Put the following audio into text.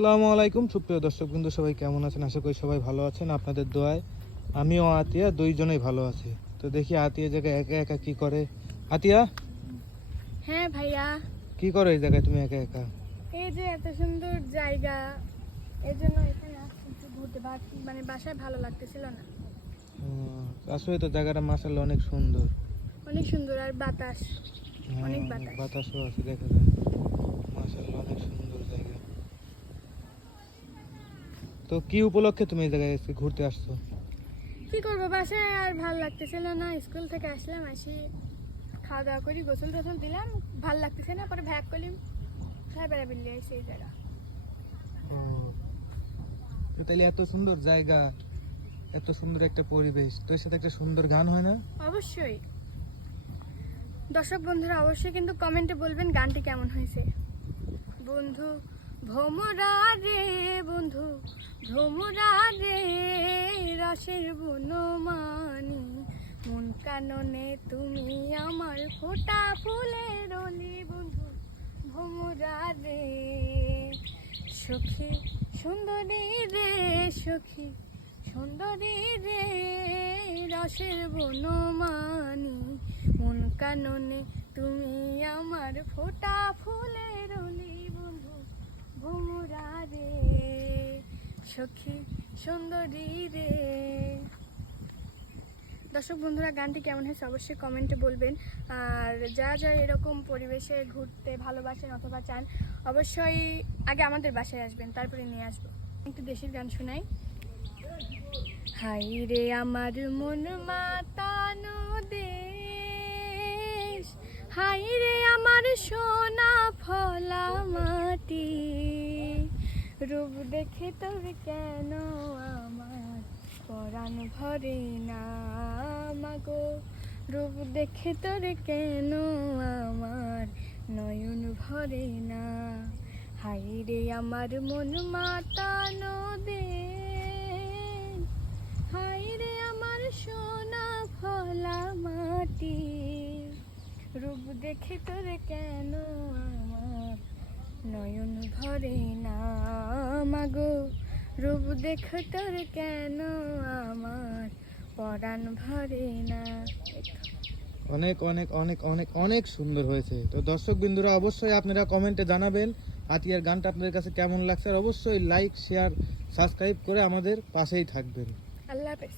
আসসালামু আলাইকুম সুপ্রিয় দর্শকবৃন্দ, সবাই কেমন আছেন? আশা করি সবাই ভালো আছেন। আপনাদের দোয়ায় আমিও আতিয়া দুইজনেই ভালো আছি। তো দেখি আতিয়া জায়গায় একা একা কি করে। আতিয়া, হ্যাঁ ভাইয়া, কি করো এই জায়গায় তুমি একা একা? এই যে এত সুন্দর জায়গা, এই জন্য এখানে আসছি একটু ঘুরতে। মানে বাসায় ভালো লাগতেছিল না। আসলে তো জায়গাটা মাশাআল্লাহ অনেক সুন্দর। অনেক সুন্দর, আর বাতাস, হ্যাঁ, অনেক অনেক বাতাস। বাতাসও আছে, দেখা যায়। মাশাআল্লাহ অনেক সুন্দর জায়গা। তো কি উপলক্ষে তুমি এই জায়গায় এসে ঘুরতে আসছো? কি করবো, বাসায় আর ভালো লাগতেছিল না। স্কুল থেকে আসলাম, আসি খাওয়া দাওয়া করি, গোসল টোসল দিলাম, ভাল লাগতেছে না, পরে ভ্যাক করলাম, খাই বেড়াবিল্লি আসি এই জায়গা। ও, তো তাহলে এত সুন্দর জায়গা, এত সুন্দর একটা পরিবেশ, তো এর সাথে একটা সুন্দর গান হয় না? অবশ্যই দর্শক বন্ধুরা অবশ্যই কিন্তু কমেন্টে বলবেন গানটি কেমন হয়েছে। বন্ধু ভোমরা রে, বন্ধু ভোমরা রে, রসের বনমানি, মন কাননে তুমি আমার ফোটা ফুলের রলি। বন্ধু ভোমরা রে, সখী সুন্দরী রে, সখী সুন্দরী রে, রসের বনমানি, মন কাননে তুমি আমার ফোটা ফুলের রলি। বন্ধু ভোমরা রে, সখী সুন্দরী রে। দর্শক বন্ধুরা গানটি কেমন হয়েছে অবশ্যই কমেন্টে বলবেন। আর যা যা এরকম পরিবেশে ঘুরতে ভালোবাসেন অথবা চান, অবশ্যই আগে আমাদের বাসায় আসবেন, তারপরে নিয়ে আসবো। একটু দেশের গান শোনাই। হাই রে আমার মন মাতানো দেশ, হাই রে আমার সোনা ফলা মাটি, রূপ দেখে তোর কেন আমার পরাণ ভরে না মাগো, রূপ দেখে তোর কেন আমার নয়ন ভরে না। হাই রে আমার মন মাতানো দেশ, হাই রে আমার সোনা ফলা মাটি, রূপ দেখে তোর কেন আমার নয়ন ভরে না মাগো, রূপ দেখে তোর কেন আমার পরাণ ভরে না। অনেক অনেক অনেক অনেক অনেক সুন্দর হয়েছে। তো দর্শক বিন্দুরা অবশ্যই আপনারা কমেন্টে জানাবেন আতিয়ার গানটা আপনাদের কাছে কেমন লাগছে, আর অবশ্যই লাইক শেয়ার সাবস্ক্রাইব করে আমাদের পাশেই থাকবেন। আল্লাহ হাফেজ।